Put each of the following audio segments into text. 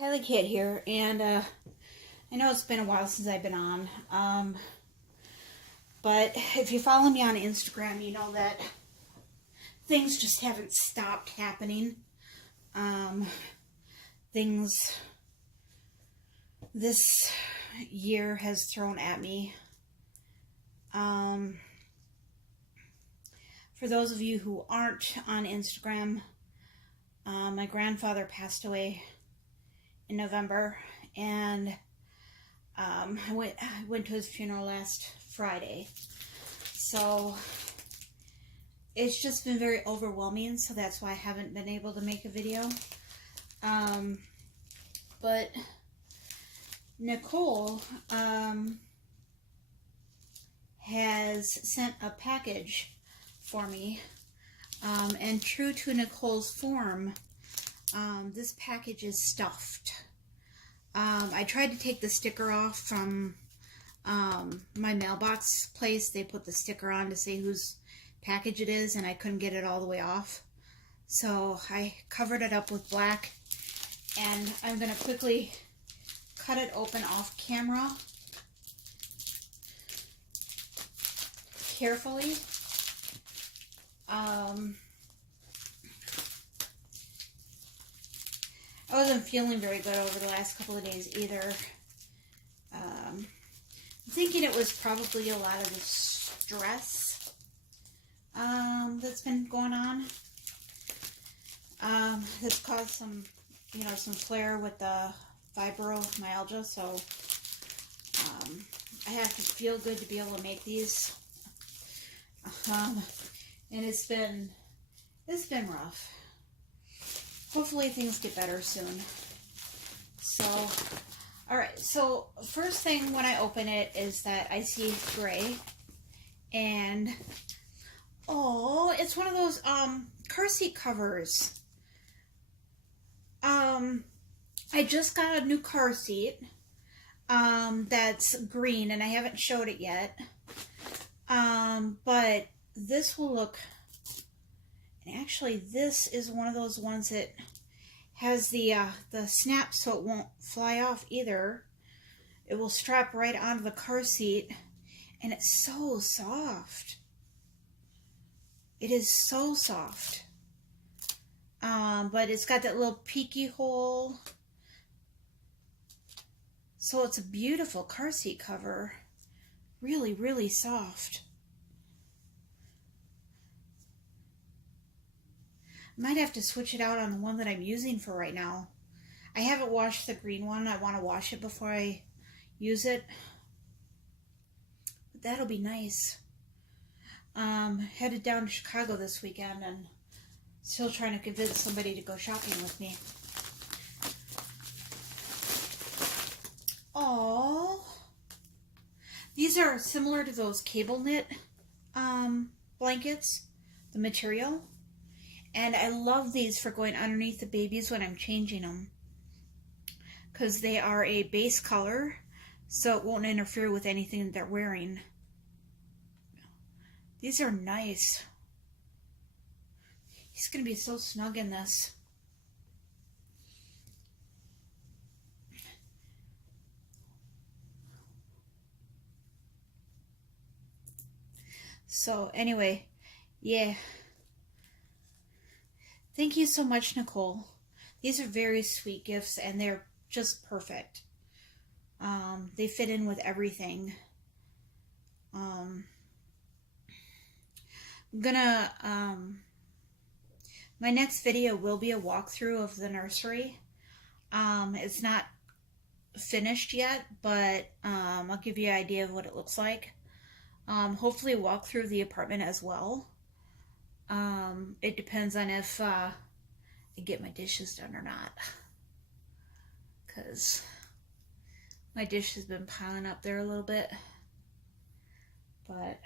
Kylie Kid here, and I know it's been a while since I've been on, but if you follow me on Instagram, you know that things just haven't stopped happening. Things this year has thrown at me. For those of you who aren't on Instagram, my grandfather passed away in November, and I went to his funeral last Friday. So it's just been very overwhelming, so that's why I haven't been able to make a video. But Nicole has sent a package for me, and true to Nicole's form, this package is stuffed. I tried to take the sticker off from my mailbox place. They put the sticker on to say whose package it is, and I couldn't get it all the way off. So I covered it up with black, and I'm going to quickly cut it open off camera. Carefully. I wasn't feeling very good over the last couple of days either. I'm thinking it was probably a lot of the stress that's been going on. That's caused some, some flare with the fibromyalgia, so I have to feel good to be able to make these. And it's been rough. Hopefully things get better soon. So, alright, so first thing when I open it is that I see gray, and oh, it's one of those car seat covers. I just got a new car seat that's green, and I haven't showed it yet. But this will look, and actually this is one of those ones that has the snap so it won't fly off either. It will strap right onto the car seat, and it's so soft. It is so soft. But it's got that little peeky hole. So it's a beautiful car seat cover. Really, really soft. Might have to switch it out on the one that I'm using for right now. I haven't washed the green one. I want to wash it before I use it. But that'll be nice. Headed down to Chicago this weekend and still trying to convince somebody to go shopping with me. Oh, these are similar to those cable knit blankets, the material. And I love these for going underneath the babies when I'm changing them, because they are a base color, so it won't interfere with anything that they're wearing. These are nice. He's going to be so snug in this. So anyway, yeah. Thank you so much, Nicole. These are very sweet gifts, and they're just perfect. They fit in with everything. I'm gonna, my next video will be a walkthrough of the nursery. It's not finished yet, but I'll give you an idea of what it looks like. Hopefully walk through the apartment as well. It depends on if I get my dishes done or not, because my dish has been piling up there a little bit, but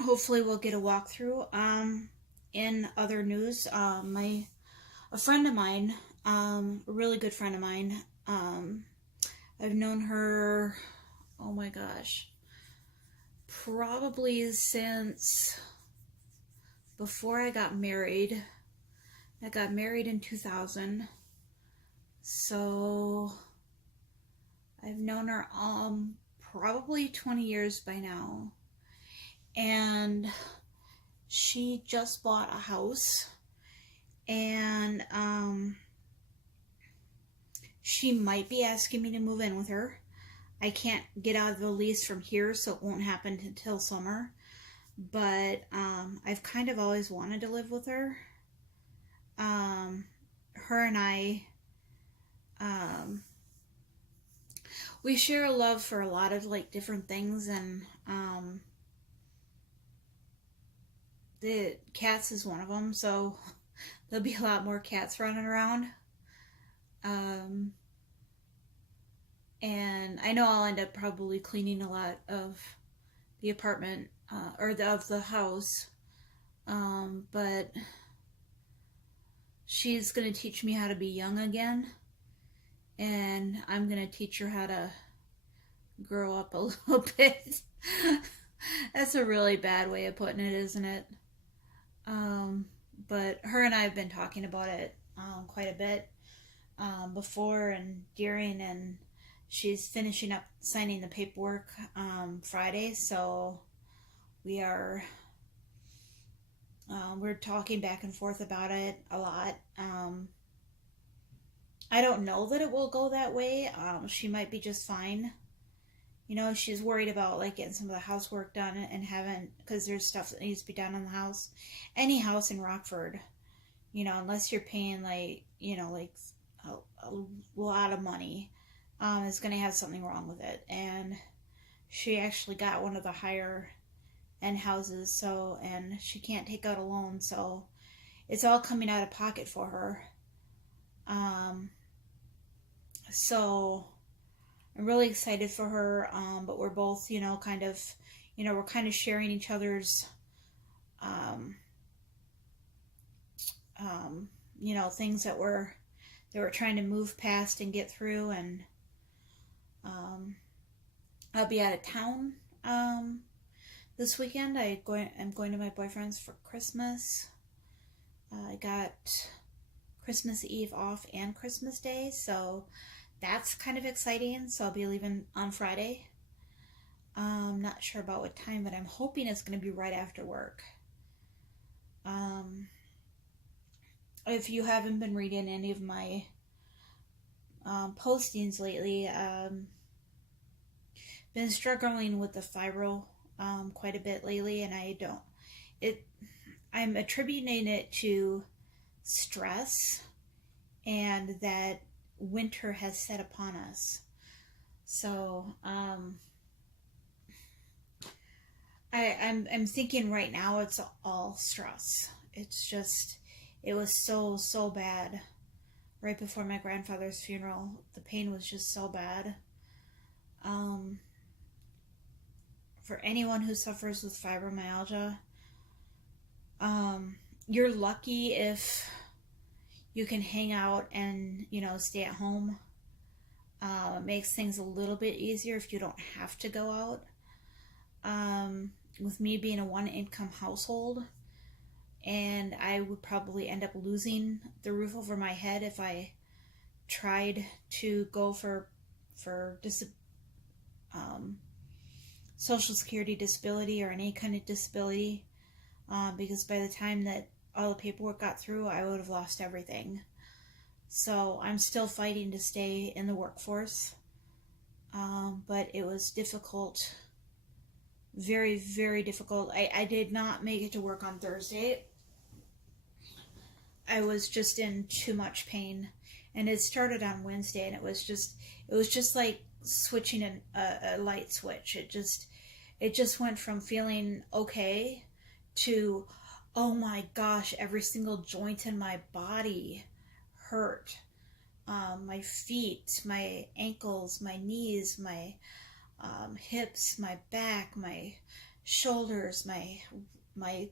hopefully we'll get a walkthrough. In other news, a friend of mine, a really good friend of mine, I've known her, oh my gosh, probably since before I got married. I got married in 2000. So I've known her probably 20 years by now. And she just bought a house, and she might be asking me to move in with her. I can't get out of the lease from here, so it won't happen until summer. But I've kind of always wanted to live with her. Her and I, we share a love for a lot of like different things, and the cats is one of them, so there'll be a lot more cats running around. And I know I'll end up probably cleaning a lot of the apartment, of the house. But she's going to teach me how to be young again. And I'm going to teach her how to grow up a little bit. That's a really bad way of putting it, isn't it? But her and I have been talking about it quite a bit before and during, and she's finishing up signing the paperwork Friday, so we're talking back and forth about it a lot. I don't know that it will go that way. She might be just fine. You know, she's worried about like getting some of the housework done and because there's stuff that needs to be done in the house. Any house in Rockford, you know, unless you're paying like, you know, like a lot of money, is going to have something wrong with it. And she actually got one of the higher end houses, so, and she can't take out a loan, so it's all coming out of pocket for her. So I'm really excited for her, but we're both, you know, we're kind of sharing each other's, you know, things that we're trying to move past and get through. And I'll be out of town this weekend. I'm going to my boyfriend's for Christmas. I got Christmas Eve off and Christmas Day, so that's kind of exciting. So I'll be leaving on Friday. I'm not sure about what time, but I'm hoping it's going to be right after work. If you haven't been reading any of my postings lately, been struggling with the fibro quite a bit lately, and I'm attributing it to stress and that winter has set upon us. So I'm thinking right now it's all stress. It's just, it was so bad right before my grandfather's funeral. The pain was just so bad. For anyone who suffers with fibromyalgia, you're lucky if you can hang out and, you know, stay at home. It makes things a little bit easier if you don't have to go out. With me being a one-income household, and I would probably end up losing the roof over my head if I tried to go for Social Security disability or any kind of disability, because by the time that all the paperwork got through, I would have lost everything. So I'm still fighting to stay in the workforce, but it was difficult, very, very difficult. I did not make it to work on Thursday. I was just in too much pain, and it started on Wednesday, and it was just like switching a light switch. It just went from feeling okay to, oh my gosh, every single joint in my body hurt. My feet, my ankles, my knees, my hips, my back, my shoulders, my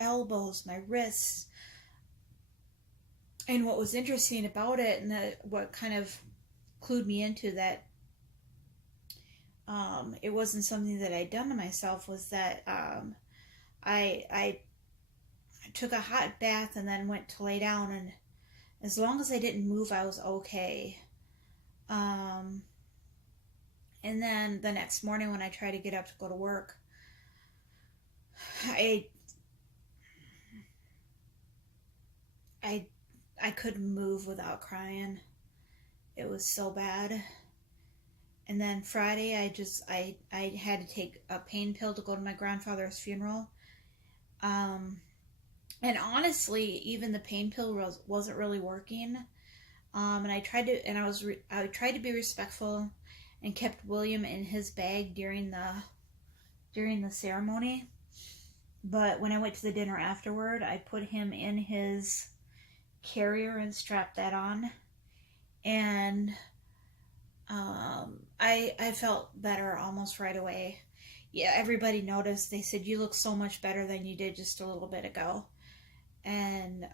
elbows, my wrists. And what was interesting about it, and what kind of clued me into that it wasn't something that I'd done to myself, was that I I took a hot bath and then went to lay down, and as long as I didn't move, I was okay. And then the next morning when I tried to get up to go to work, I I I couldn't move without crying. It was so bad. And then Friday, I had to take a pain pill to go to my grandfather's funeral. Um, and honestly, even the pain pill wasn't really working. And I tried to, and I tried to be respectful, and kept William in his bag during the ceremony. But when I went to the dinner afterward, I put him in his carrier and strapped that on, and I felt better almost right away. Yeah, everybody noticed. They said, "You look so much better than you did just a little bit ago." And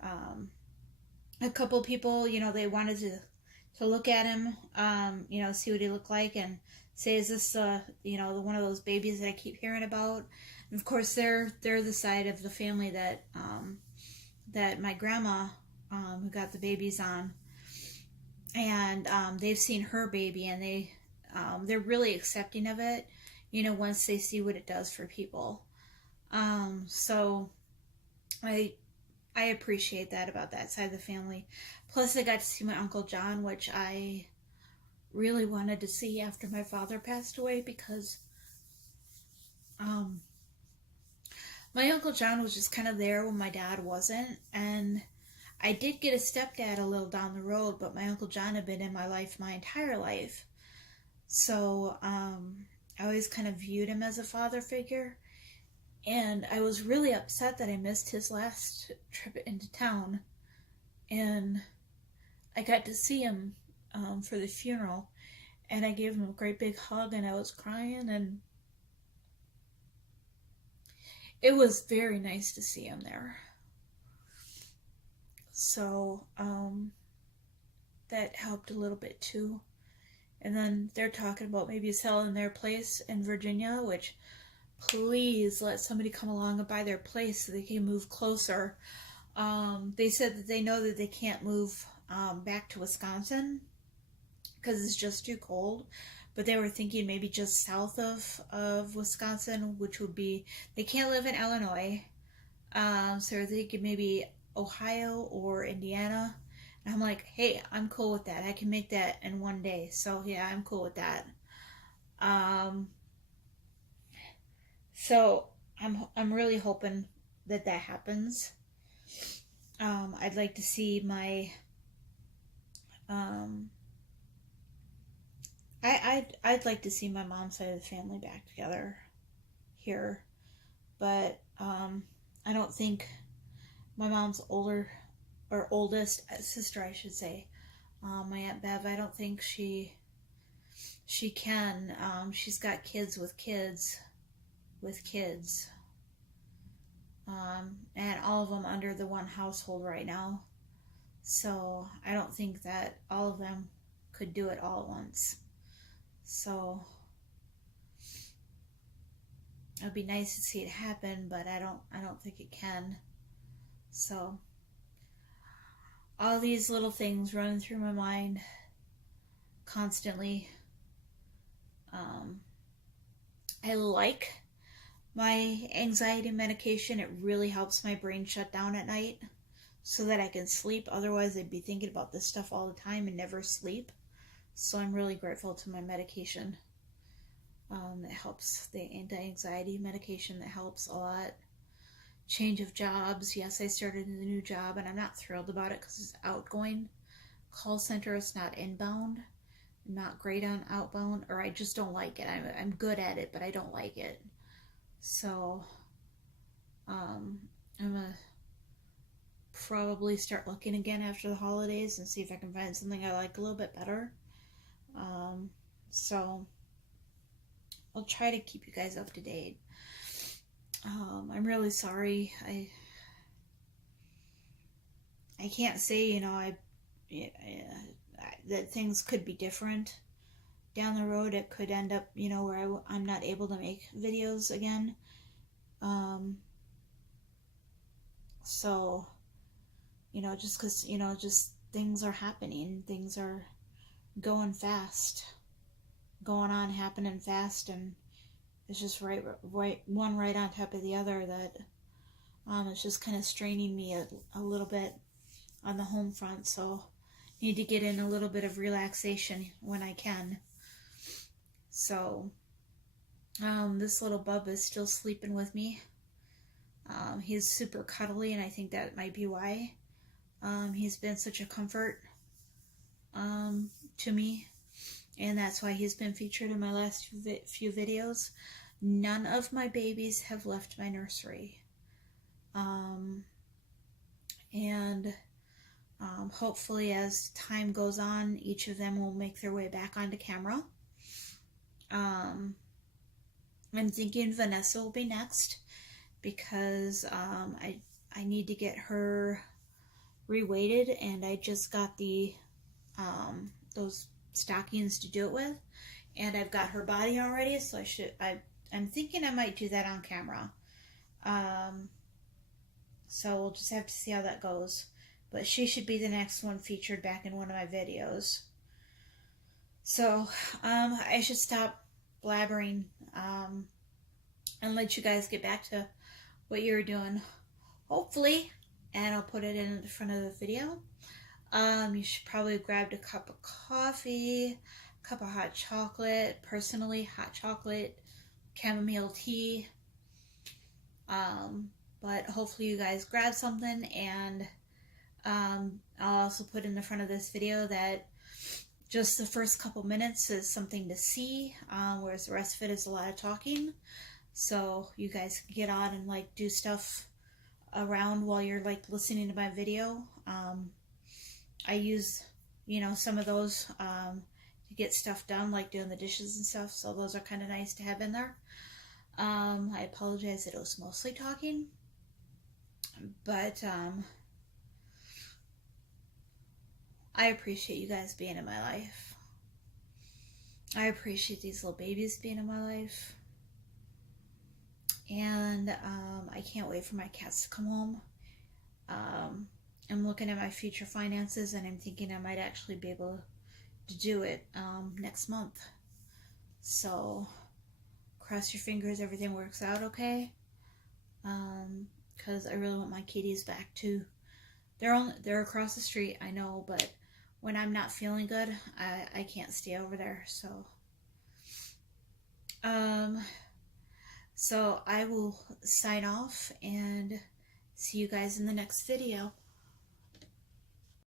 a couple people, they wanted to look at him, see what he looked like, and say, "Is this the one of those babies that I keep hearing about?" And of course, they're the side of the family that my grandma, who got the babies on, and they've seen her baby, and they're really accepting of it, once they see what it does for people. So I appreciate that about that side of the family. Plus, I got to see my Uncle John, which I really wanted to see after my father passed away, because my Uncle John was just kind of there when my dad wasn't. And I did get a stepdad a little down the road, but my Uncle John had been in my life my entire life. So I always kind of viewed him as a father figure. And I was really upset that I missed his last trip into town. And I got to see him for the funeral. And I gave him a great big hug, and I was crying. And it was very nice to see him there. So that helped a little bit too. And then they're talking about maybe selling their place in Virginia, which, please let somebody come along and buy their place so they can move closer. They said that they know that they can't move back to Wisconsin because it's just too cold. But they were thinking maybe just south of Wisconsin, which would be, they can't live in Illinois. So they're thinking maybe Ohio or Indiana. And I'm like, hey, I'm cool with that. I can make that in one day. So yeah, I'm cool with that. So I'm really hoping that happens. I'd like to see my I'd like to see my mom's side of the family back together here, but I don't think my mom's oldest sister, I should say, my Aunt Bev, I don't think she can. She's got kids with kids, and all of them under the one household right now. So I don't think that all of them could do it all at once. So it'd be nice to see it happen, but I don't think it can. So all these little things running through my mind constantly. I like my anxiety medication. It really helps my brain shut down at night so that I can sleep. Otherwise, I'd be thinking about this stuff all the time and never sleep. So I'm really grateful to my medication. That helps. The anti-anxiety medication, that helps a lot. Change of jobs. Yes, I started a new job, and I'm not thrilled about it because it's outgoing call center. It's not inbound. I'm not great on outbound, or I just don't like it. I'm good at it, but I don't like it. So I'm gonna probably start looking again after the holidays and see if I can find something I like a little bit better. So I'll try to keep you guys up to date. I'm really sorry. I can't say, that things could be different down the road. It could end up, where I'm not able to make videos again. So, you know, just because, you know, just things are happening, things are going fast, going on, happening fast, and it's just right, one right on top of the other that it's just kind of straining me a little bit on the home front. So need to get in a little bit of relaxation when I can. So this little bub is still sleeping with me. He's super cuddly, and I think that might be why. He's been such a comfort to me, and that's why he's been featured in my last few videos. None of my babies have left my nursery. And hopefully as time goes on, each of them will make their way back onto camera. I'm thinking Vanessa will be next, because I need to get her reweighted, and I just got the those stockings to do it with, and I've got her body already, so I'm thinking I might do that on camera. So we'll just have to see how that goes, but she should be the next one featured back in one of my videos. So I should stop blabbering and let you guys get back to what you were doing, hopefully, and I'll put it in the front of the video. You should probably grab a cup of coffee, a cup of hot chocolate, personally hot chocolate, chamomile tea, but hopefully you guys grab something. And I'll also put in the front of this video that just the first couple minutes is something to see, whereas the rest of it is a lot of talking. So you guys can get on and like do stuff around while you're like listening to my video. I use, you know, some of those to get stuff done, like doing the dishes and stuff. So those are kind of nice to have in there. I apologize that it was mostly talking, but I appreciate you guys being in my life. I appreciate these little babies being in my life. And I can't wait for my cats to come home. I'm looking at my future finances, and I'm thinking I might actually be able to do it next month. So cross your fingers everything works out okay. Because I really want my kitties back too. They're across the street, I know, but when I'm not feeling good, I can't stay over there. So I will sign off and see you guys in the next video.